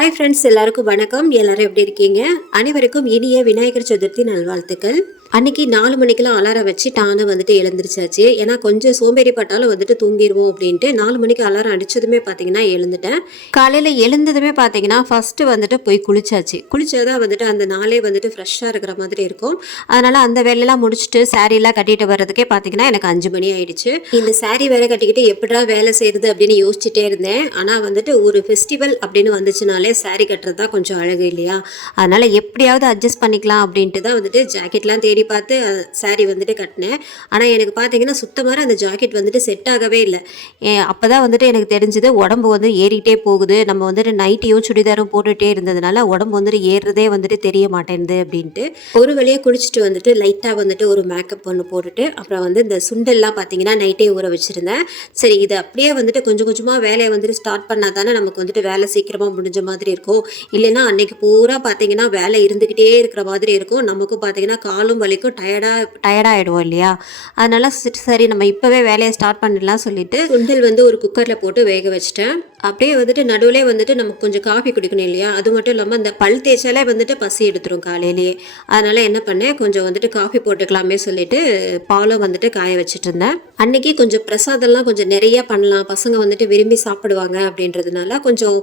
Hi friends எல்லாருக்கும் வணக்கம். எல்லாரும் எப்படி இருக்கீங்க? அனைவருக்கும் இனிய விநாயகர் சதுர்த்தி நல்வாழ்த்துக்கள். அன்னைக்கு நாலு மணிக்கெல்லாம் அலாரம் வச்சு டானு வந்துட்டு எழுந்துருச்சாச்சு. ஏன்னா கொஞ்சம் சோம்பேறி பட்டாலும் வந்துட்டு தூங்கிடுவோம் அப்படின்ட்டு நாலு மணிக்கு அலாரம் அடிச்சதுமே பார்த்தீங்கன்னா எழுந்துட்டேன். காலையில் எழுந்ததுமே பார்த்தீங்கன்னா ஃபர்ஸ்ட் வந்துட்டு போய் குளிச்சாச்சு. குளிச்சாதான் வந்துட்டு அந்த நாளே வந்துட்டு ஃப்ரெஷ்ஷாக இருக்கிற மாதிரி இருக்கும். அதனால அந்த வேலையெல்லாம் முடிச்சுட்டு சாரீலாம் கட்டிட்டு வர்றதுக்கே பார்த்தீங்கன்னா எனக்கு அஞ்சு மணி ஆயிடுச்சு. இந்த saree வேலை கட்டிக்கிட்டு எப்படா வேலை செய்யுது அப்படின்னு யோசிச்சுட்டே இருந்தேன். ஆனால் வந்துட்டு ஒரு ஃபெஸ்டிவல் அப்படின்னு வந்துச்சுனாலே saree கட்டுறது தான் கொஞ்சம் அழகு இல்லையா? அதனால எப்படியாவது அட்ஜஸ்ட் பண்ணிக்கலாம் அப்படின்ட்டு தான் வந்துட்டு ஜாக்கெட்லாம் தேடி பார்த்து saree வந்துட்டு கட்டினேன். ஆனால் எனக்கு பார்த்தீங்கன்னா சுத்தமாக அந்த ஜாக்கெட் வந்துட்டு செட் ஆகவே இல்லை. அப்போ தான் வந்துட்டு எனக்கு தெரிஞ்சது உடம்பு வந்து ஏறிக்கிட்டே போகுது. நம்ம வந்துட்டு நைட்டியும் சுடிதாரும் போட்டுகிட்டே இருந்ததுனால உடம்பு வந்துட்டு ஏறுறதே வந்துட்டு தெரிய மாட்டேங்குது அப்படின்ட்டு ஒரு வழியாக குளிச்சுட்டு வந்துட்டு லைட்டாக வந்துட்டு ஒரு மேக்கப் ஒன்று போட்டுட்டு அப்புறம் வந்து இந்த சுண்டெல்லாம் பார்த்தீங்கன்னா நைட்டே ஊற வச்சுருந்தேன். சரி இது அப்படியே வந்துட்டு கொஞ்சம் கொஞ்சமாக வேலையை வந்துட்டு ஸ்டார்ட் பண்ணால் தானே நமக்கு வந்துட்டு வேலை சீக்கிரமாக முடிஞ்ச மாதிரி இருக்கும். இல்லைன்னா அன்னைக்கு பூரா பார்த்தீங்கன்னா வேலை இருந்துக்கிட்டே இருக்கிற மாதிரி இருக்கும். நமக்கும் பார்த்தீங்கன்னா காலும் வரைக்கும் டயர்டாக டயர்டாகிடுவோம் இல்லையா? அதனால சரி- சரி நம்ம இப்போவே வேலையை ஸ்டார்ட் பண்ணிடலாம் சொல்லிட்டு சுண்டல் வந்து ஒரு குக்கரில் போட்டு வேக வச்சிட்டேன். அப்படியே வந்துட்டு நடுவில் வந்துட்டு நமக்கு கொஞ்சம் காஃபி குடிக்கணும் இல்லையா? அது மட்டும் இல்லாமல் இந்த பல் தேய்ச்சாலே வந்துட்டு பசி எடுத்துரும் காலையிலேயே. அதனால என்ன பண்ணேன் கொஞ்சம் வந்துட்டு காஃபி போட்டுக்கலாமே சொல்லிட்டு பாலை வந்துட்டு காய வச்சுட்டு இருந்தேன். அன்னைக்கு கொஞ்சம் பிரசாதம்லாம் கொஞ்சம் நிறைய பண்ணலாம். பசங்க வந்துட்டு விரும்பி சாப்பிடுவாங்க அப்படின்றதுனால கொஞ்சம்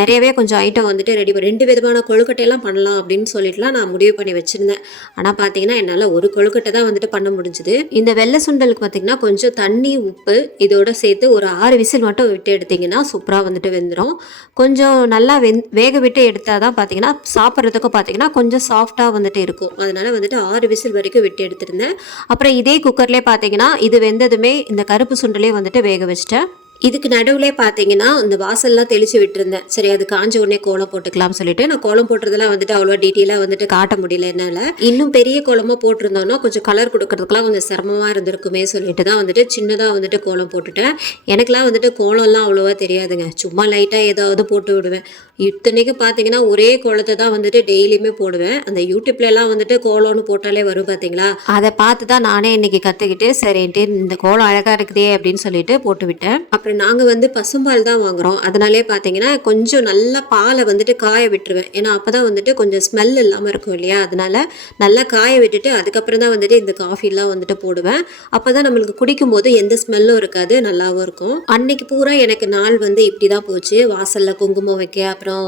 நிறையவே கொஞ்சம் ஐட்டம் வந்துட்டு ரெடி பண்ணி ரெண்டு விதமான கொழுக்கட்டையெல்லாம் பண்ணலாம் அப்படின்னு சொல்லிட்டுலாம் நான் முடிவு பண்ணி வச்சுருந்தேன். ஆனால் பார்த்தீங்கன்னா என்னால் ஒரு கொழுக்கட்டை தான் வந்துட்டு பண்ண முடிஞ்சுது. இந்த வெள்ளை சுண்டலுக்கு பார்த்தீங்கன்னா கொஞ்சம் தண்ணி உப்பு இதோட சேர்த்து ஒரு ஆறு விசில் மட்டும் விட்டு எடுத்தீங்கன்னா சூப்பராக வந்துட்டு வெந்துடும் கொஞ்சம் நல்லா வெந் வேக விட்டு எடுத்தால் தான் பார்த்தீங்கன்னா சாப்பிட்றதுக்கும் பார்த்தீங்கன்னா கொஞ்சம் சாஃப்டாக வந்துட்டு இருக்கும். அதனால் வந்துட்டு ஆறு விசில் வரைக்கும் விட்டு எடுத்திருந்தேன். அப்புறம் இதே குக்கர்லேயே பார்த்தீங்கன்னா இது வெந்ததுமே இந்த கருப்பு சுண்டலே வந்துட்டு வேக வச்சிட்டேன். இதுக்கு நடுவில் பார்த்தீங்கன்னா இந்த வாசல்லாம் தெளிச்சு விட்டுருந்தேன். சரி அது காஞ்ச உடனே கோலம் போட்டுக்கலாம்னு சொல்லிட்டு நான் கோலம் போட்டுறதெல்லாம் வந்துட்டு அவ்வளோ டீட்டெயிலாக வந்துட்டு காட்ட முடியல என்னால். இன்னும் பெரிய கோலமாக போட்டிருந்தோன்னா கொஞ்சம் கலர் கொடுக்கறதுக்குலாம் கொஞ்சம் சிரமமாக இருந்திருக்குமே சொல்லிட்டு தான் வந்துட்டு சின்னதாக வந்துட்டு கோலம் போட்டுட்டேன். எனக்குலாம் வந்துட்டு கோலம்லாம் அவ்வளோவா தெரியாதுங்க. சும்மா லைட்டாக ஏதாவது போட்டு விடுவேன். இத்தனைக்கு பார்த்தீங்கன்னா ஒரே கோலத்தை தான் வந்துட்டு டெய்லியுமே போடுவேன். அந்த யூடியூப்ல எல்லாம் வந்துட்டு கோலம்னு போட்டாலே வரும் பார்த்தீங்களா அதை பார்த்து தான் நானே இன்னைக்கு கற்றுக்கிட்டு சரின்ட்டு இந்த கோலம் அழகாக இருக்குதே அப்படின்னு சொல்லிட்டு போட்டு விட்டேன். அப்புறம் நாங்கள் வந்து பசும்பால் தான் வாங்குகிறோம் அதனாலே பார்த்தீங்கன்னா கொஞ்சம் நல்லா பாலை வந்துட்டு காய விட்டுருவேன். ஏன்னா அப்போ தான் வந்துட்டு கொஞ்சம் ஸ்மெல் இல்லாமல் இருக்கும் இல்லையா? அதனால நல்லா காய விட்டுட்டு அதுக்கப்புறம் தான் வந்துட்டு இந்த காஃபிலாம் வந்துட்டு போடுவேன். அப்போ தான் நம்மளுக்கு குடிக்கும் போது எந்த ஸ்மெல்லும் இருக்காது நல்லாவும் இருக்கும். அன்னைக்கு பூரா எனக்கு நாள் வந்து இப்படி தான் போச்சு. வாசலில் குங்குமம் வைக்க அப்புறம்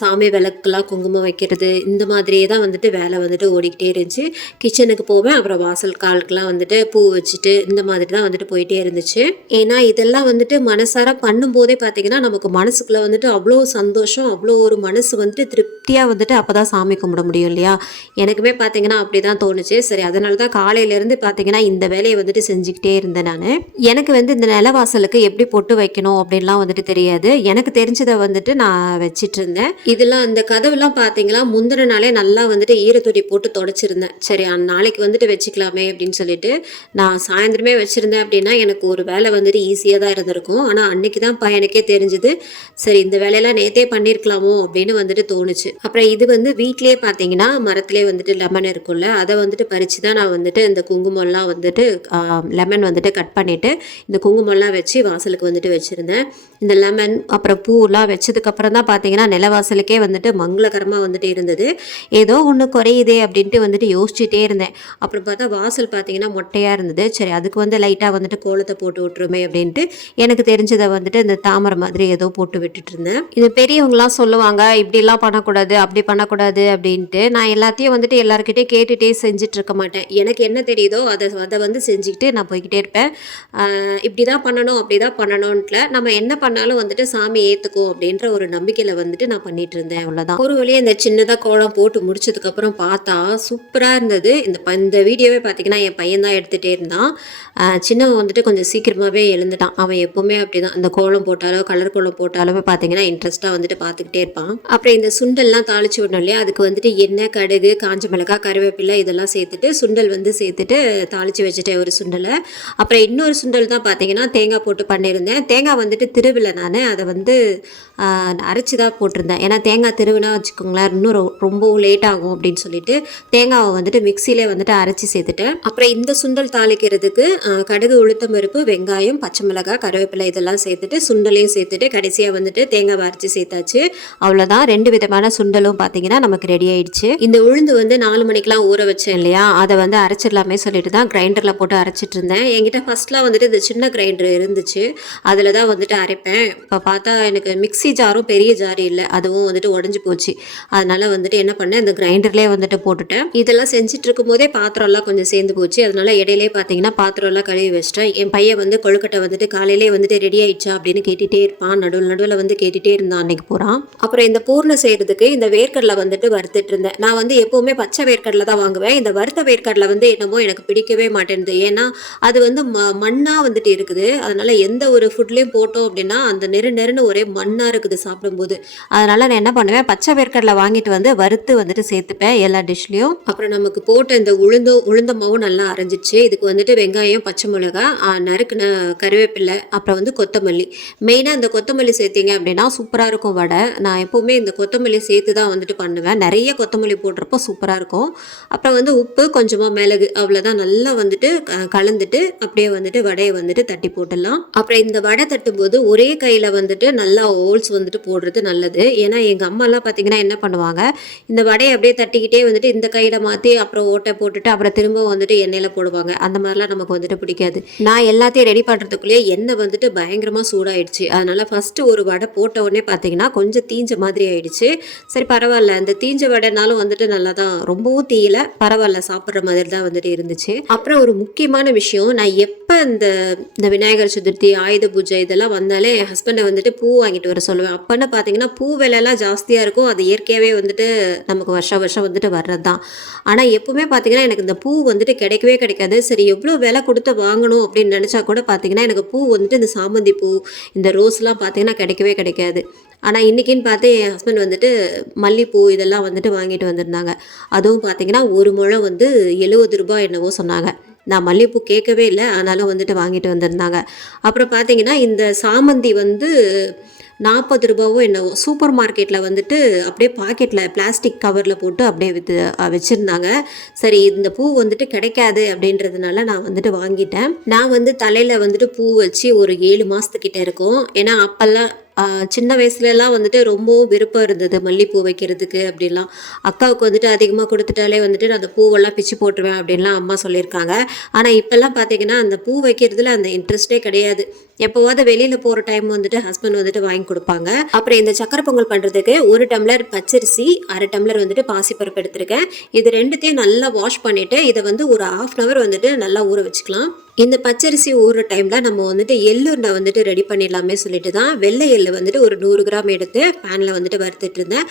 சாமி விளக்குலாம் குங்குமம் வைக்கிறது இந்த மாதிரியே தான் வந்துட்டு வேலை வந்துட்டு ஓடிக்கிட்டே இருந்துச்சு. கிச்சனுக்கு போவேன் அப்புறம் வாசல் காலுக்கெலாம் வந்துட்டு பூ வச்சுட்டு இந்த மாதிரி தான் வந்துட்டு போயிட்டே இருந்துச்சு. ஏன்னா இதெல்லாம் வந்துட்டு மனசார பண்ணும்போதே பார்த்தீங்கன்னா நமக்கு மனசுக்குள்ளே வந்துட்டு அவ்வளோ சந்தோஷம் அவ்வளோ ஒரு மனசு வந்துட்டு திருப்தியாக வந்துட்டு அப்போ தான் சாமி கும்பிட முடியும் இல்லையா? எனக்குமே பார்த்தீங்கன்னா அப்படி தான் தோணுச்சு. சரி அதனால தான் காலையிலேருந்து பார்த்தீங்கன்னா இந்த வேலையை வந்துட்டு செஞ்சுக்கிட்டே இருந்தேன் நான். எனக்கு வந்து இந்த நிலவாசலுக்கு எப்படி பொட்டு வைக்கணும் அப்படின்லாம் வந்துட்டு தெரியாது. எனக்கு தெரிஞ்சதை வந்துட்டு நான் வச்சிட்டு இருந்தேன். இதெல்லாம் இந்த கதவுலாம் பார்த்தீங்களா முந்தின நாளே நல்லா வந்துட்டு ஈரத்துணி போட்டு தொடச்சிருந்தேன். சரி நாளைக்கு வந்துட்டு வச்சுக்கலாமே அப்படின்னு சொல்லிட்டு நான் சாயந்தரமே வச்சுருந்தேன் அப்படின்னா எனக்கு ஒரு வேலை வந்துட்டு ஈஸியாக தான் இருந்திருக்கும் ஆனால் அன்னைக்கு தான் எனக்கே தெரிஞ்சுது சரி இந்த வேலையெல்லாம் நேத்தே பண்ணியிருக்கலாமோ அப்படின்னு வந்துட்டு தோணுச்சு. அப்புறம் இது வந்து வீட்லயே பார்த்தீங்கன்னா மரத்திலே வந்துட்டு லெமன் இருக்கும்ல அதை வந்துட்டு பறித்து தான் நான் வந்துட்டு இந்த குங்குமம்லாம் வந்துட்டு லெமன் வந்துட்டு கட் பண்ணிவிட்டு இந்த குங்குமம்லாம் வச்சு வாசலுக்கு வந்துட்டு வச்சுருந்தேன். இந்த லெமன் அப்புறம் பூலாம் வச்சதுக்கப்புறம் தான் பார்த்தீங்கன்னா நிலவாசலுக்கே வந்துட்டு மங்களகரமாக வந்துட்டு இருந்தது. ஏதோ ஒன்று குறையுதே அப்படின்ட்டு வந்துட்டு யோசிச்சுட்டே இருந்தேன். அப்புறம் பார்த்தா வாசல் பார்த்தீங்கன்னா மொட்டையாக இருந்தது. சரி அதுக்கு வந்து லைட்டாக வந்துட்டு கோலத்தை போட்டு விட்டுருமே அப்படின்ட்டு எனக்கு தெரிஞ்சதை வந்துட்டு இந்த தாமரை மாதிரி ஏதோ போட்டு விட்டுட்டு இருந்தேன் இது பெரியவங்களாம் சொல்லுவாங்க இப்படிலாம் பண்ணக்கூடாது அப்படி பண்ணக்கூடாது அப்படின்ட்டு. நான் எல்லாத்தையும் வந்துட்டு எல்லாருக்கிட்டே கேட்டுகிட்டே செஞ்சுட்டு இருக்க மாட்டேன். எனக்கு என்ன தெரியுதோ அதை அதை வந்து செஞ்சுக்கிட்டு நான் போய்கிட்டே இருப்பேன். இப்படி தான் பண்ணணும் அப்படி தான் பண்ணணும்ல. நம்ம என்ன பண்ணாலும் வந்துட்டு சாமி ஏற்றுக்கும் அப்படின்ற ஒரு நம்பிக்கையில் வந்துட்டு நான் பண்ணிட்டு இருந்தேன் அவ்வளோதான் ஒரு வழியாக இந்த சின்னதாக கோலம் போட்டு முடிச்சதுக்கப்புறம் பார்த்தா சூப்பராக இருந்தது. இந்த ப- இந்த வீடியோவே பார்த்தீங்கன்னா என் பையன் தான் எடுத்துகிட்டே இருந்தான் சின்னவன் வந்துட்டு கொஞ்சம் சீக்கிரமாகவே எழுந்துட்டான். அவன் எப்போவுமே அப்படி தான் அந்த கோலம் போட்டாலோ கலர் கோலம் போட்டாலுமே பார்த்தீங்கன்னா இன்ட்ரெஸ்ட்டாக வந்துட்டு பார்த்துக்கிட்டே இருப்பான். அப்புறம் இந்த சுண்டல்லாம் தாளிச்சு விடணும் இல்லையா? அதுக்கு வந்துட்டு எண்ணெய் கடுகு காஞ்ச மிளகாய் கருவேப்பிலை இதெல்லாம் சேர்த்துட்டு சுண்டல் வந்து சேர்த்துட்டு தாளிச்சு வச்சுட்டேன் ஒரு சுண்டலை. அப்புறம் இன்னொரு சுண்டல் தான் பார்த்தீங்கன்னா தேங்காய் போட்டு பண்ணியிருந்தேன். தேங்காய் வந்துட்டு திருவில நான். அதை வந்து அரைச்சி தான் போட்டிருந்தேன். ஏன்னா தேங்காய் திருவினா வச்சுக்கோங்களேன் இன்னும் ரொம்பவும் லேட் ஆகும் அப்படின்னு சொல்லிட்டு தேங்காவை வந்துட்டு மிக்சியிலே வந்துட்டு அரைச்சி சேர்த்துட்டேன். அப்புறம் இந்த சுண்டல் தாளிக்கிறதுக்கு கடுகு உளுத்தம் பருப்பு வெங்காயம் பச்சை மிளகாய் கருவேப்பிலை இதெல்லாம் சேர்த்துட்டு சுண்டலையும் சேர்த்துட்டு கடைசியாக வந்துட்டு தேங்காய் அரைச்சி சேர்த்தாச்சு. அவ்வளோதான் ரெண்டு விதமான சுண்டலும் பார்த்தீங்கன்னா நமக்கு ரெடி ஆயிடுச்சு. இந்த உளுந்து வந்து நாலு மணிக்கெலாம் ஊற வச்சேன் இல்லையா? அதை வந்து அரைச்சிடலாமே சொல்லிட்டு தான் கிரைண்டரில் போட்டு அரைச்சிட்டு இருந்தேன். என்கிட்ட ஃபஸ்ட்லாம் வந்துட்டு இந்த சின்ன கிரைண்டர் இருந்துச்சு. அதில் தான் வந்துட்டு அரைப்பேன். இப்போ பார்த்தா எனக்கு மிக்ஸி ஜாரும் பெரிய ஜார் இல்லை. அதுவும் வந்துட்டு உடஞ்சி போச்சு. அதனால வந்துட்டு என்ன பண்ணேன்? இந்த கிரைண்டர்லேயே வந்துட்டு போட்டுட்டேன். இதெல்லாம் செஞ்சுட்டு இருக்கும்போதே பாத்திரம்லாம் கொஞ்சம் சேர்ந்து போச்சு. அதனால இடையிலே பார்த்தீங்கன்னா பாத்திரம்லாம் கழுவி வச்சிட்டேன். என் பையன் வந்து கொழுக்கட்டை வந்துட்டு காலையில் வந்துட்டு ரெடி ஆயிடுச்சா அப்படின்னு கேட்டுகிட்டே இருப்பான். நடுவில் நடுவில் வந்து கேட்டுகிட்டே இருந்தான் அன்னைக்கு போகிறான் அப்புறம் இந்த பூர்ணம் செய்கிறதுக்கு இந்த வேர்க்கடலை வந்துட்டு வறுத்துட்டு இருந்தேன். நான் வந்து எப்போவுமே பச்சை வேர்க்கடலை தான் வாங்குவேன். இந்த வறுத்த வேர்க்கடலை வந்து என்னமோ எனக்கு பிடிக்கவே மாட்டேன்து ஏன்னா அது வந்து ம மண்ணாக வந்துட்டு இருக்குது. அதனால எந்த ஒரு ஃபுட்லேயும் போட்டோம் அப்படின்னா அந்த நெரு நெருன்னு ஒரே மண்ணாக இருக்குது சாப்பிடும்போது. அதனால நான் என்ன பண்ணுவேன்? பச்சை வேர்க்கடலை வாங்கிட்டு வந்து வறுத்து வந்துட்டு சேர்த்துப்பேன் எல்லா டிஷ்லேயும் அப்புறம் நமக்கு போட்ட இந்த உளுந்தும் உளுந்தமாவும் நல்லா அரைஞ்சிச்சு. இதுக்கு வந்துட்டு வெங்காயம் பச்சை மிளகா நறுக்குன கருவேப்பிலை அப்புறம் வந்து கொத்தமல்லி. மெயினாக இந்த கொத்தமல்லி சேர்த்தீங்க அப்படின்னா சூப்பராக இருக்கும் வடை. நான் எப்போவுமே இந்த கொத்தமல்லி சேர்த்து தான் வந்துட்டு பண்ணுவேன். நிறைய கொத்தமல்லி போடுறப்போ சூப்பராக இருக்கும். அப்புறம் வந்து உப்பு கொஞ்சமாக மிளகு அவ்வளோதான் நல்லா வந்துட்டு க- கலந்துட்டு அப்படியே வந்துட்டு வடையை வந்துட்டு தட்டி போட்டுடலாம். அப்புறம் இந்த வடை தட்டும்போது ஒரே கையில் வந்துட்டு நல்லா ஹோல்ஸ் வந்துட்டு போடுறது நல்லது. ஏன்னா எங்கள் அம்மாலாம் பார்த்தீங்கன்னா என்ன பண்ணுவாங்க? இந்த வடையை அப்படியே தட்டிக்கிட்டே வந்துட்டு இந்த கையில் மாற்றி அப்புறம் ஓட்டை போட்டுட்டு அப்புறம் திரும்ப வந்துட்டு எண்ணெயில் போடுவாங்க. அந்த மாதிரிலாம் நமக்கு வந்துட்டு பிடிக்காது. நான் எல்லாத்தையும் ரெடி பண்ணுறதுக்குள்ளேயே எண்ணெய் வந்துட்டு பயங்கரமாக சூடாயிடுச்சு. அதனால் ஃபஸ்ட்டு ஒரு வடை போட்ட உடனே பார்த்தீங்கன்னா கொஞ்சம் தீஞ்ச மாதிரி ஆயிடுச்சு. சரி பரவாயில்ல. இந்த தீஞ்ச வடைனாலும் வந்துட்டு நல்லா தான் ரொம்பவும் தீயல. பரவாயில்ல சாப்பிட்ற மாதிரி தான் வந்துட்டு இருந்துச்சு. அப்புறம் ஒரு முக்கியமான விஷயம் நான் எப்போ இந்த இந்த விநாயகர் சதுர்த்தி ஆயுத பூஜை இதெல்லாம் வந்தாலே என் ஹஸ்பண்டை வந்துட்டு பூ வாங்கிட்டு வர சொல்லுவேன். அப்போன்னு பார்த்தீங்கன்னா பூ விலைலாம் ஜாஸ்தியாக இருக்கும். அது இயற்கையாகவே வந்துட்டு நமக்கு வருஷம் வருஷம் வந்துட்டு வர்றது தான் ஆனால் எப்பவுமே பார்த்தீங்கன்னா எனக்கு இந்த பூ வந்துட்டு கிடைக்கவே கிடைக்காது. சரி எவ்வளோ விலை கொடுத்து வாங்கணும் அப்படின்னு நினச்சா கூட பார்த்தீங்கன்னா எனக்கு பூ வந்து வந்துட்டு இந்த சாமந்தி பூ இந்த ரோஸ்லாம் பார்த்தீங்கன்னா கிடைக்கவே கிடைக்காது. ஆனால் இன்றைக்கின்னு பார்த்து என் ஹஸ்பண்ட் வந்துட்டு மல்லிப்பூ இதெல்லாம் வந்துட்டு வாங்கிட்டு வந்திருந்தாங்க. அதுவும் பார்த்தீங்கன்னா ஒரு முழம் வந்து எழுபது ரூபாய் என்னவோ சொன்னாங்க. நான் மல்லிகைப்பூ கேட்கவே இல்லை ஆனாலும் வந்துட்டு வாங்கிட்டு வந்திருந்தாங்க. அப்புறம் பார்த்தீங்கன்னா இந்த சாமந்தி வந்து நாற்பது ரூபாவோ என்னவோ சூப்பர் மார்க்கெட்டில் வந்துட்டு அப்படியே பாக்கெட்டில் பிளாஸ்டிக் கவரில் போட்டு அப்படியே வித்து வச்சுருந்தாங்க. சரி இந்த பூ வந்துட்டு கிடைக்காது அப்படின்றதுனால நான் வந்துட்டு வாங்கிட்டேன். நான் வந்து தலையில் வந்துட்டு பூ வச்சு ஒரு ஏழு மாதத்துக்கிட்ட இருக்கும். ஏன்னா அப்போல்லாம் சின்ன வயசுலலாம் வந்துட்டு ரொம்பவும் விருப்பம் இருந்தது மல்லிப்பூ வைக்கிறதுக்கு அப்படிலாம் அக்காவுக்கு வந்துட்டு அதிகமாக கொடுத்துட்டாலே வந்துட்டு நான் அந்த பூவெல்லாம் பிச்சு போட்டுருவேன் அப்படின்லாம் அம்மா சொல்லியிருக்காங்க. ஆனால் இப்போல்லாம் பார்த்தீங்கன்னா அந்த பூ வைக்கிறதுல அந்த இன்ட்ரெஸ்டே கிடையாது. எப்போவாவது வெளியில் போகிற டைம் வந்துட்டு ஹஸ்பண்ட் வந்துட்டு வாங்கி கொடுப்பாங்க. அப்புறம் இந்த சக்கரை பொங்கல் பண்ணுறதுக்கு ஒரு டம்ளர் பச்சரிசி அரை டம்ளர் வந்துட்டு பாசிப்பருப்பு எடுத்திருக்கேன். இது ரெண்டுத்தையும் நல்லா வாஷ் பண்ணிவிட்டு இதை வந்து ஒரு ஆஃப் அன் ஹவர் வந்துட்டு நல்லா ஊற வச்சுக்கலாம். இந்த பச்சரிசி ஊறுற டைமில் நம்ம வந்துட்டு எள்ளுண்டை வந்துட்டு ரெடி பண்ணிடலாமே சொல்லிட்டு தான் வெள்ளை எள்ளு வந்துட்டு ஒரு நூறு கிராம் எடுத்து பேனில் வந்துட்டு வறுத்துட்டு இருந்தேன்.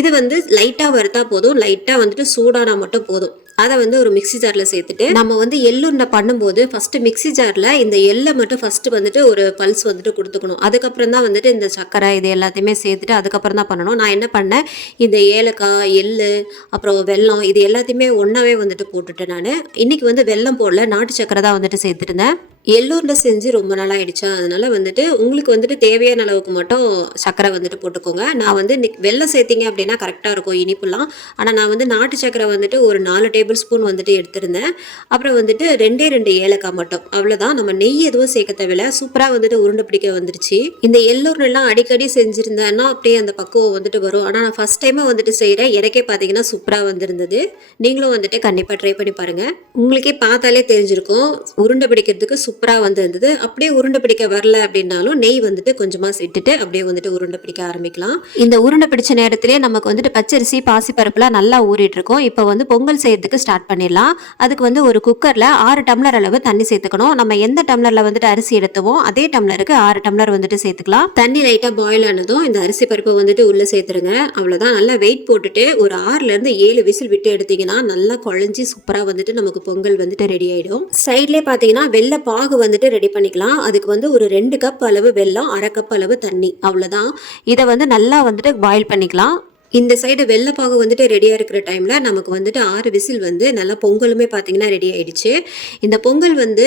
இது வந்து லைட்டாக வறுத்தா போதும் லைட்டாக வந்துட்டு சூடானா மட்டும் போதும். அதை வந்து ஒரு மிக்ஸி ஜாரில் சேர்த்துட்டு நம்ம வந்து எள்ளுண்டை பண்ணும்போது ஃபஸ்ட்டு மிக்ஸி ஜாரில் இந்த எள்ளை மட்டும் ஃபஸ்ட்டு வந்துட்டு ஒரு பல்ஸ் வந்துட்டு கொடுத்துக்கணும். அதுக்கப்புறம் தான் வந்துட்டு இந்த சர்க்கரை இது எல்லாத்தையுமே சேர்த்துட்டு அதுக்கப்புறம் தான் பண்ணணும். நான் என்ன பண்ணேன்? இந்த ஏலக்காய் எள்ளு அப்புறம் வெல்லம் இது எல்லாத்தையுமே ஒன்றாவே வந்துட்டு போட்டுட்டேன் நான். இன்றைக்கி வந்து வெல்லம் போடல. நாட்டு சக்கரை தான் வந்துட்டு சேர்த்துருந்தேன் எள்ளூரில் செஞ்சு ரொம்ப நாள் ஆயிடுச்சா அதனால வந்துட்டு உங்களுக்கு வந்துட்டு தேவையான அளவுக்கு மட்டும் சர்க்கரை வந்துட்டு போட்டுக்கோங்க. நான் வந்து வெள்ளை சேர்த்திங்க அப்படின்னா கரெக்டாக இருக்கும் இனிப்புலாம். ஆனால் நான் வந்து நாட்டு சர்க்கரை வந்துட்டு ஒரு நாலு டேபிள் ஸ்பூன் வந்துட்டு எடுத்திருந்தேன். அப்புறம் வந்துட்டு ரெண்டே ரெண்டு ஏலக்காய் மட்டும். அவ்வளோதான் நம்ம நெய் எதுவும் சேர்க்க தேவையில்ல. சூப்பராக வந்துட்டு உருண்டை பிடிக்க வந்துருச்சு. இந்த எள்ளூர்லாம் அடிக்கடி செஞ்சுருந்தேன்னா அப்படியே அந்த பக்குவம் வந்துட்டு வரும். ஆனால் நான் ஃபஸ்ட் டைமாக வந்துட்டு செய்கிறேன் எனக்கே பார்த்தீங்கன்னா சூப்பராக வந்திருந்தது. நீங்களும் வந்துட்டு கண்டிப்பாக ட்ரை பண்ணி பாருங்கள் உங்களுக்கே பார்த்தாலே தெரிஞ்சிருக்கும். உருண்டை பிடிக்கிறதுக்கு சூப்பராக வந்து இருந்தது. அப்படியே உருண்டை பிடிக்க வரல அப்படின்னாலும் நெய் வந்துட்டு கொஞ்சமாக விட்டுட்டு அப்படியே வந்துட்டு உருண்டை பிடிக்க ஆரம்பிக்கலாம். இந்த உருண்டை பிடிச்ச நேரத்திலே நமக்கு வந்துட்டு பச்சரிசி பாசிப்பருப்புலாம் நல்லா ஊறிட்டு இருக்கும் இப்போ வந்து பொங்கல் செய்யறதுக்கு ஸ்டார்ட் பண்ணிடலாம். அதுக்கு வந்து ஒரு குக்கரில் ஆறு டம்ளர் அளவு தண்ணி சேர்த்துக்கணும். நம்ம எந்த டம்ளரில் வந்துட்டு அரிசி எடுத்தோமோ அதே டம்ளருக்கு ஆறு டம்ளர் வந்துட்டு சேர்த்துக்கலாம். தண்ணி லைட்டாக பாயில் ஆனதும் இந்த அரிசி பருப்பை வந்துட்டு உள்ளே சேர்த்துருங்க. அவ்வளோதான் நல்லா வெயிட் போட்டுட்டு ஒரு ஆறுலேருந்து ஏழு விசில் விட்டு எடுத்தீங்கன்னா நல்லா குழஞ்சி சூப்பராக வந்துட்டு நமக்கு பொங்கல் வந்துட்டு ரெடி ஆகிடும் சைட்லேயே பார்த்தீங்கன்னா வெள்ளை பாகு வந்துட்டு ரெடி பண்ணிக்கலாம். அதுக்கு வந்து ஒரு ரெண்டு கப் அளவு வெல்லம் அரை கப் அளவு தண்ணி. அவ்வளோதான் இதை வந்து நல்லா வந்துட்டு பாயில் பண்ணிக்கலாம். இந்த சைடு வெள்ளைப்பாகு வந்துட்டு ரெடியாக இருக்கிற டைமில் நமக்கு வந்துட்டு ஆறு விசில் வந்து நல்லா பொங்கலுமே பார்த்தீங்கன்னா ரெடி ஆகிடுச்சு இந்த பொங்கல் வந்து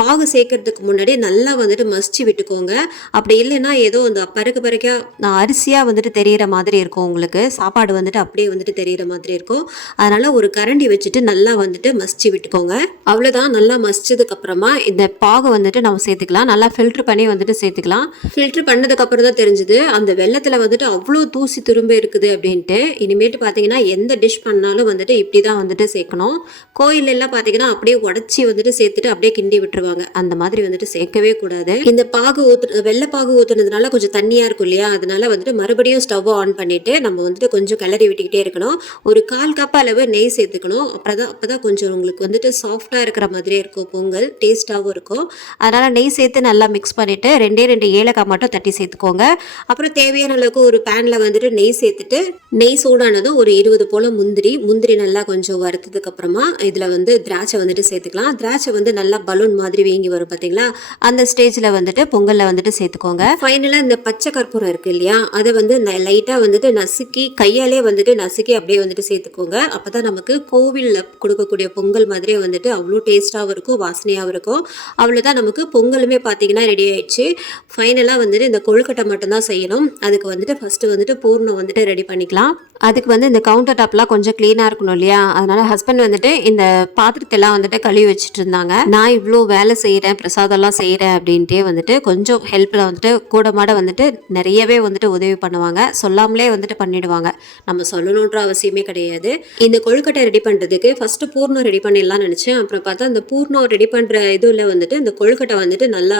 பாகு சேர்க்கறதுக்கு முன்னாடி நல்லா வந்துட்டு மசிச்சு விட்டுக்கோங்க. அப்படி இல்லைன்னா ஏதோ அந்த பருக்க நான் அரிசியாக வந்துட்டு தெரியிற மாதிரி இருக்கும் உங்களுக்கு. சாப்பாடு வந்துட்டு அப்படியே வந்துட்டு தெரிகிற மாதிரி இருக்கும். அதனால் ஒரு கரண்டி வச்சுட்டு நல்லா வந்துட்டு மசிச்சு விட்டுக்கோங்க. அவ்வளோதான் நல்லா மசிச்சதுக்கப்புறமா இந்த பாகு வந்துட்டு நம்ம சேர்த்துக்கலாம். நல்லா ஃபில்ட்ரு பண்ணி வந்துட்டு சேர்த்துக்கலாம். ஃபில்ட்ரு பண்ணதுக்கப்புறம் தான் தெரிஞ்சுது. அந்த வெள்ளத்தில் வந்துட்டு அவ்வளோ தூசி திரும்ப இருக்குது அப்படின்ட்டு இனிமேட்டு பார்த்தீங்கன்னா எந்த டிஷ் பண்ணாலும் வந்துட்டு இப்படி தான் வந்துட்டு சேர்க்கணும். கோயிலெல்லாம் பார்த்தீங்கன்னா அப்படியே உடச்சி வந்துட்டு சேர்த்துட்டு அப்படியே கிண்டி விட்டுருவாங்க. அந்த மாதிரி வந்துட்டு சேர்க்கவே கூடாது. இந்த பாகு ஊத்து வெள்ளை பாகு ஊற்றுனதுனால கொஞ்சம் தண்ணியாக இருக்கும் இல்லையா? அதனால வந்துட்டு மறுபடியும் ஸ்டவ் ஆன் பண்ணிட்டு நம்ம வந்துட்டு கொஞ்சம் கிளறி விட்டுக்கிட்டே இருக்கணும். ஒரு கால் கப் அளவு நெய் சேர்த்துக்கணும். அப்புறம் தான் அப்போ தான் கொஞ்சம் உங்களுக்கு வந்துட்டு சாஃப்டாக இருக்கிற மாதிரியே இருக்கும். பொங்கல் டேஸ்ட்டாகவும் இருக்கும். அதனால் நெய் சேர்த்து நல்லா மிக்ஸ் பண்ணிவிட்டு ரெண்டே ரெண்டு ஏலக்காய் மட்டும் தட்டி சேர்த்துக்கோங்க. அப்புறம் தேவையான அளவுக்கு ஒரு பேனில் வந்துட்டு நெய் சேர்த்துட்டு நெய் சூடானதும் ஒரு இருபது போல் முந்திரி. முந்திரி நல்லா கொஞ்சம் வறுத்ததுக்கு அப்புறமா இதில் வந்து திராட்சை வந்துட்டு சேர்த்துக்கலாம். திராட்சை வந்து நல்லா பலூன் மாதிரி வீங்கி வரும் பார்த்தீங்களா அந்த ஸ்டேஜில் வந்துட்டு பொங்கலில் வந்துட்டு சேர்த்துக்கோங்க. ஃபைனலாக இந்த பச்சை கற்பூரம் இருக்குது இல்லையா? அதை வந்து லைட்டாக வந்துட்டு நசுக்கி கையாலே வந்துட்டு நசுக்கி அப்படியே வந்துட்டு சேர்த்துக்கோங்க. அப்போ தான் நமக்கு கோவிலில் கொடுக்கக்கூடிய பொங்கல் மாதிரியே வந்துட்டு அவ்வளோ டேஸ்ட்டாகவும் இருக்கும் வாசனையாகவும் இருக்கும். அவ்வளோதான் நமக்கு பொங்கலுமே பார்த்தீங்கன்னா ரெடி ஆயிடுச்சு. ஃபைனலாக வந்துட்டு இந்த கொழுக்கட்டை மட்டும்தான் செய்யணும். அதுக்கு வந்துட்டு ஃபஸ்ட்டு வந்துட்டு பூர்ணம் வந்துட்டு ரெடி பண்ணிக்கலாம். அதுக்கு வந்து இந்த கவுண்டர் டாப்லாம் கொஞ்சம் க்ளீனாக இருக்கணும் இல்லையா? அதனால ஹஸ்பண்ட் வந்துட்டு இந்த பாத்திரத்தெல்லாம் வந்துட்டு கழுவி வச்சுட்டு இருந்தாங்க. நான் இவ்வளோ வேலை செய்கிறேன் பிரசாதம்லாம் செய்கிறேன் அப்படின்ட்டே வந்துட்டு கொஞ்சம் ஹெல்ப்பில் வந்துட்டு கூட மாட வந்துட்டு நிறையவே வந்துட்டு உதவி பண்ணுவாங்க. சொல்லாமலே வந்துட்டு பண்ணிடுவாங்க. நம்ம சொல்லணுன்ற அவசியமே கிடையாது. இந்த கொழுக்கட்டை ரெடி பண்ணுறதுக்கு ஃபஸ்ட்டு பூர்ணம் ரெடி பண்ணிடலாம் நினச்சேன். அப்புறம் பார்த்தா அந்த பூர்ணம் ரெடி பண்ணுற இதில் வந்துட்டு இந்த கொழுக்கட்டை வந்துட்டு நல்லா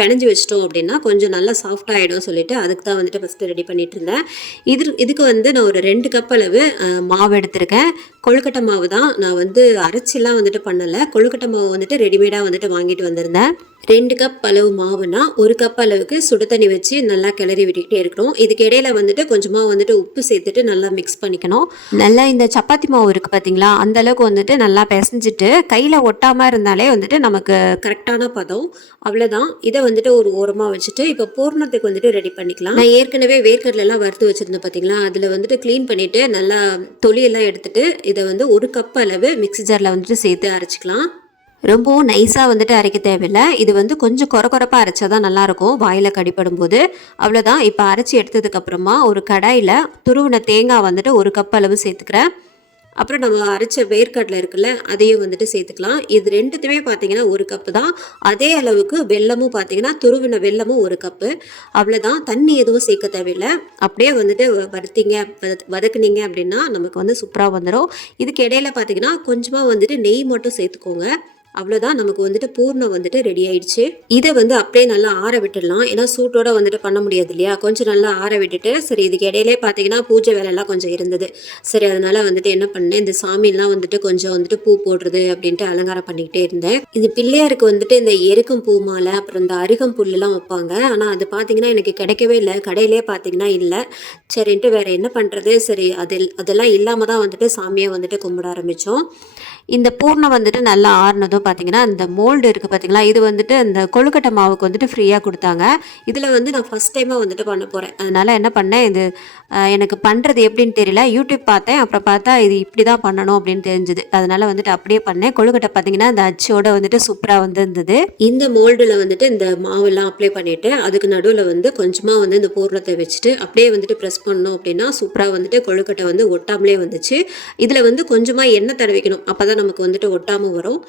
பிணைஞ்சு வச்சிட்டோம் அப்படின்னா கொஞ்சம் நல்லா சாஃப்ட் ஆகிடும் சொல்லிட்டு அதுக்கு தான் வந்துட்டு ஃபஸ்ட்டு ரெடி பண்ணிட்டு இருந்தேன். இது இதுக்கு வந்து நான் ஒரு ரெண்டு கப் அளவு மாவு எடுத்திருக்கேன். கொழுக்கட்டை மாவு தான் நான் வந்து அரைச்சிலாம் வந்துட்டு பண்ணலை. கொழுக்கட்டை மாவு வந்துட்டு ரெடிமேடாக வந்துட்டு வாங்கிட்டு வந்திருந்தேன். ரெண்டு கப் அளவு மாவுனா ஒரு கப் அளவுக்கு சுடு தண்ணி வச்சு நல்லா கிளறி விட்டுக்கிட்டே இருக்கணும். இதுக்கு இடையில வந்துட்டு கொஞ்சமாக வந்துட்டு உப்பு சேர்த்துட்டு நல்லா மிக்ஸ் பண்ணிக்கணும். நல்லா இந்த சப்பாத்தி மாவு இருக்குது பார்த்தீங்களா அந்த அளவுக்கு வந்துட்டு நல்லா பிசைஞ்சிட்டு கையில் ஒட்டாமல் இருந்தாலே வந்துட்டு நமக்கு கரெக்டான பதம். அவ்வளோதான் இதை வந்துட்டு ஒரு ஓரமாக வச்சுட்டு இப்போ பூர்ணத்துக்கு வந்துட்டு ரெடி பண்ணிக்கலாம். நான் ஏற்கனவே வேர்க்கடலாம் வறுத்து வச்சுருந்தேன் பார்த்தீங்களா அதில் வந்துட்டு க்ளீன் பண்ணிவிட்டு நல்லா தொலியெல்லாம் எடுத்துகிட்டு இதை வந்து ஒரு கப் அளவு மிக்ஸி ஜாரில் வந்துட்டு சேர்த்து அரைச்சிக்கலாம். ரொம்பவும் நைஸாக வந்துட்டு அரைக்க தேவையில்லை. இது வந்து கொஞ்சம் குறை குறைப்பாக அரைச்சா தான் நல்லாயிருக்கும். வாயில் கடிப்படும் போது அவ்வளோதான் இப்போ அரைச்சி எடுத்ததுக்கப்புறமா ஒரு கடாயில் துருவின தேங்காய் வந்துட்டு ஒரு கப் அளவு சேர்த்துக்கிறேன். அப்புறம் நம்ம அரைச்ச வேர்க்கடலை இருக்குல்ல அதையும் வந்துட்டு சேர்த்துக்கலாம். இது ரெண்டுத்துமே பார்த்தீங்கன்னா ஒரு கப்பு தான். அதே அளவுக்கு வெல்லமும் பார்த்தீங்கன்னா துருவின வெல்லமும் ஒரு கப்பு அவ்வளோதான் தண்ணி எதுவும் சேர்க்க தேவையில்லை. அப்படியே வந்துட்டு வ- வறுத்தீங்க வதக்குனீங்க அப்படின்னா நமக்கு வந்து சூப்பராக வந்துடும் இதுக்கு இடையில பார்த்தீங்கன்னா கொஞ்சமாக வந்துட்டு நெய் மட்டும் சேர்த்துக்கோங்க. அவ்வளோதான் நமக்கு வந்துட்டு பூர்ணம் வந்துட்டு ரெடி ஆயிடுச்சு. இதை வந்து அப்படியே நல்லா ஆற விட்டுடலாம். ஏன்னா சூட்டோட வந்துட்டு பண்ண முடியாது இல்லையா? கொஞ்சம் நல்லா ஆற விட்டுட்டு சரி இதுக்கு இடையிலே பார்த்தீங்கன்னா பூஜை வேலைலாம் கொஞ்சம் இருந்தது. சரி அதனால வந்துட்டு என்ன பண்ணேன்? இந்த சாமியெல்லாம் வந்துட்டு கொஞ்சம் வந்துட்டு பூ போடுறது அப்படின்ட்டு அலங்காரம் பண்ணிக்கிட்டே இருந்தேன். இது பிள்ளையாருக்கு வந்துட்டு இந்த எருக்கும் பூ மாலை அப்புறம் இந்த அருகம் புல்லுலாம் வைப்பாங்க. ஆனால் அது பார்த்தீங்கன்னா எனக்கு கிடைக்கவே இல்லை. கடையிலே பார்த்தீங்கன்னா இல்லை. சரின்ட்டு வேற என்ன பண்ணுறது சரி அது அதெல்லாம் இல்லாமல் தான் வந்துட்டு சாமியை வந்துட்டு கும்பிட ஆரம்பித்தோம் இந்த பூர்ணம் வந்துட்டு நல்லா ஆறுனதும் பார்த்தீங்கன்னா இந்த மோல்டு இருக்குது பார்த்தீங்களா இது வந்துட்டு அந்த கொழுக்கட்டை மாவுக்கு வந்துட்டு ஃப்ரீயாக கொடுத்தாங்க. இதில் வந்து நான் ஃபஸ்ட் டைமாக வந்துட்டு பண்ண போகிறேன் அதனால் என்ன பண்ணேன் இது எனக்கு பண்ணுறது எப்படின்னு தெரியல. யூடியூப் பார்த்தேன் அப்புறம் பார்த்தா இது இப்படி தான் பண்ணணும் அப்படின்னு தெரிஞ்சுது. அதனால் வந்துட்டு அப்படியே பண்ணேன். கொழுக்கட்டை பார்த்தீங்கன்னா அந்த அச்சோட வந்துட்டு சூப்பராக வந்து இருந்தது இந்த மோல்டில் வந்துட்டு இந்த மாவெல்லாம் அப்ளை பண்ணிவிட்டு அதுக்கு நடுவில் வந்து கொஞ்சமாக வந்து இந்த பூர்ணத்தை வச்சுட்டு அப்படியே வந்துட்டு ப்ரெஸ் பண்ணோம் அப்படின்னா சூப்பராக வந்துட்டு கொழுக்கட்டை வந்து ஒட்டாமலே வந்துச்சு. இதில் வந்து கொஞ்சமாக எண்ணெய் தடவிக்கணும். அப்போ தான் நமக்கு வந்துட்டு ஒட்டாமல் வரும்.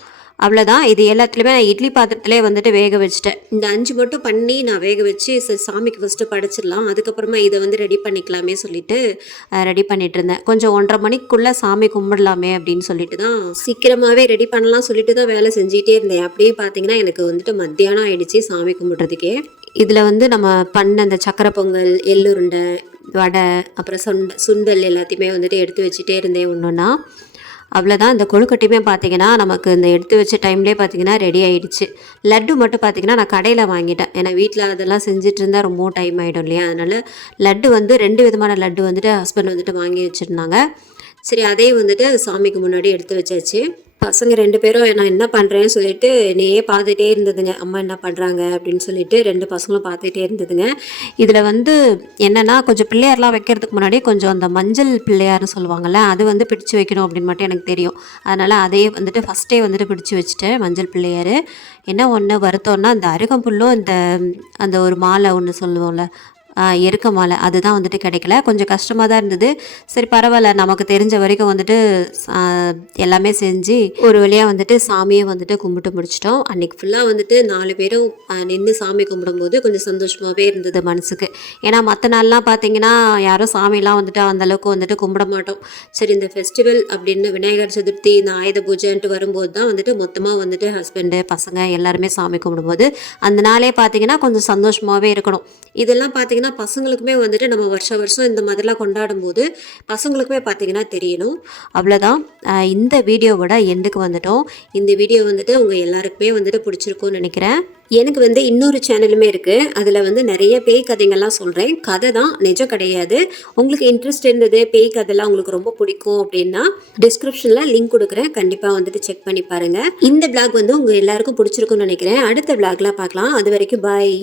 அவ்வளோதான் இது எல்லாத்துலேயுமே நான் இட்லி பாத்திரத்திலே வந்துட்டு வேக வச்சுட்டேன். இந்த அஞ்சு மட்டும் பண்ணி நான் வேக வச்சு சாமிக்கு ஃபஸ்ட்டு படைச்சிடலாம். அதுக்கப்புறமா இதை வந்து ரெடி பண்ணிக்கலாமே சொல்லிட்டு ரெடி பண்ணிட்டு இருந்தேன். கொஞ்சம் ஒன்றரை மணிக்குள்ளே சாமி கும்பிடலாமே அப்படின்னு சொல்லிட்டு தான். சீக்கிரமாகவே ரெடி பண்ணலாம் சொல்லிட்டு தான் வேலை செஞ்சுக்கிட்டே இருந்தேன். அப்படியே பார்த்தீங்கன்னா எனக்கு வந்துட்டு மத்தியானம் ஆயிடுச்சு சாமி கும்பிட்றதுக்கே. இதில் வந்து நம்ம பண்ண அந்த சக்கரை பொங்கல் எள்ளுருண்டை வடை அப்புறம் சுண்ட சுண்டல் எல்லாத்தையுமே வந்துட்டு எடுத்து வச்சுட்டே இருந்தேன் ஒன்றுன்னா அவ்வளோதான் இந்த கொழுக்கட்டையுமே பார்த்தீங்கன்னா நமக்கு இந்த எடுத்து வச்ச டைம்லேயே பார்த்தீங்கன்னா ரெடி ஆகிடுச்சு லட்டு மட்டும் பார்த்தீங்கன்னா நான் கடையில் வாங்கிட்டேன். ஏன்னா வீட்டில் அதெல்லாம் செஞ்சுட்டு இருந்தால் ரொம்ப டைம் ஆகிடும் இல்லையா? அதனால் லட்டு வந்து ரெண்டு விதமான லட்டு வந்துட்டு ஹஸ்பண்ட் வந்துட்டு வாங்கி வச்சுருந்தாங்க. சரி அதையும் வந்துட்டு சாமிக்கு முன்னாடி எடுத்து வச்சாச்சு. பசங்க ரெண்டு பேரும் நான் என்ன பண்ணுறேன்னு சொல்லிட்டு என்னையே பார்த்துட்டே இருந்ததுங்க. அம்மா என்ன பண்ணுறாங்க அப்படின்னு சொல்லிட்டு ரெண்டு பசங்களும் பார்த்துட்டே இருந்ததுங்க. இதில் வந்து என்னென்னா கொஞ்சம் பிள்ளையார்லாம் வைக்கிறதுக்கு முன்னாடி கொஞ்சம் அந்த மஞ்சள் பிள்ளையார்னு சொல்லுவாங்கள்ல அது வந்து பிடிச்சு வைக்கணும் அப்படின்னு மட்டும் எனக்கு தெரியும். அதனால் அதையே வந்துட்டு ஃபஸ்ட்டே வந்துட்டு பிடிச்சு வச்சுட்டேன் மஞ்சள் பிள்ளையார். என்ன ஒன்று வருத்தம்னா அந்த அருகம்புல்லும் இந்த அந்த ஒரு மாலை ஒன்று சொல்லுவோம்ல எருக்க மாலை அதுதான் வந்துட்டு கிடைக்கல. கொஞ்சம் கஷ்டமாக தான் இருந்தது. சரி பரவாயில்ல. நமக்கு தெரிஞ்ச வரைக்கும் வந்துட்டு எல்லாமே செஞ்சு ஒரு வழியாக வந்துட்டு சாமியை வந்துட்டு கும்பிட்டு முடிச்சிட்டோம். அன்றைக்கி ஃபுல்லாக வந்துட்டு நாலு பேரும் நின்று சாமி கும்பிடும்போது கொஞ்சம் சந்தோஷமாகவே இருந்தது மனசுக்கு. ஏன்னா மற்ற நாள்லாம் பார்த்தீங்கன்னா யாரும் சாமிலாம் வந்துட்டு அந்தளவுக்கு வந்துட்டு கும்பிட மாட்டோம். சரி இந்த ஃபெஸ்டிவல் அப்படின்னு விநாயகர் சதுர்த்தி இந்த ஆயுத பூஜைன்ட்டு வரும்போது தான் வந்துட்டு மொத்தமாக வந்துட்டு ஹஸ்பண்டு பசங்க எல்லாருமே சாமி கும்பிடும்போது அந்த நாளே பார்த்தீங்கன்னா கொஞ்சம் சந்தோஷமாகவே இருக்கணும். இதெல்லாம் பார்த்தீங்கன்னா பசங்களுக்குமே வந்துட்டு நம்ம வருஷம் வருஷம் இந்த மாதிரிலாம் கொண்டாடும் போது பசங்களுக்குமே பார்த்தீங்கன்னா தெரியணும். அவ்வளோதான் இந்த வீடியோவோட எண்டுக்கு வந்துட்டோம். இந்த வீடியோ வந்துட்டு உங்கள் எல்லாருக்குமே வந்துட்டு பிடிச்சிருக்கும்னு நினைக்கிறேன். எனக்கு வந்து இன்னொரு சேனலுமே இருக்குது அதில் வந்து நிறைய பேய் கதைங்கள்லாம் சொல்கிறேன் கதை தான் நிஜம் கிடையாது. உங்களுக்கு இன்ட்ரெஸ்ட் இருந்தது பேய் கதைலாம் உங்களுக்கு ரொம்ப பிடிக்கும் அப்படின்னா டிஸ்கிரிப்ஷனில் லிங்க் கொடுக்குறேன். கண்டிப்பாக வந்துட்டு செக் பண்ணி பாருங்கள் இந்த பிளாக் வந்து உங்கள் எல்லாருக்கும் பிடிச்சிருக்கும்னு நினைக்கிறேன். அடுத்த பிளாக்லாம் பார்க்கலாம். அது வரைக்கும் பாய்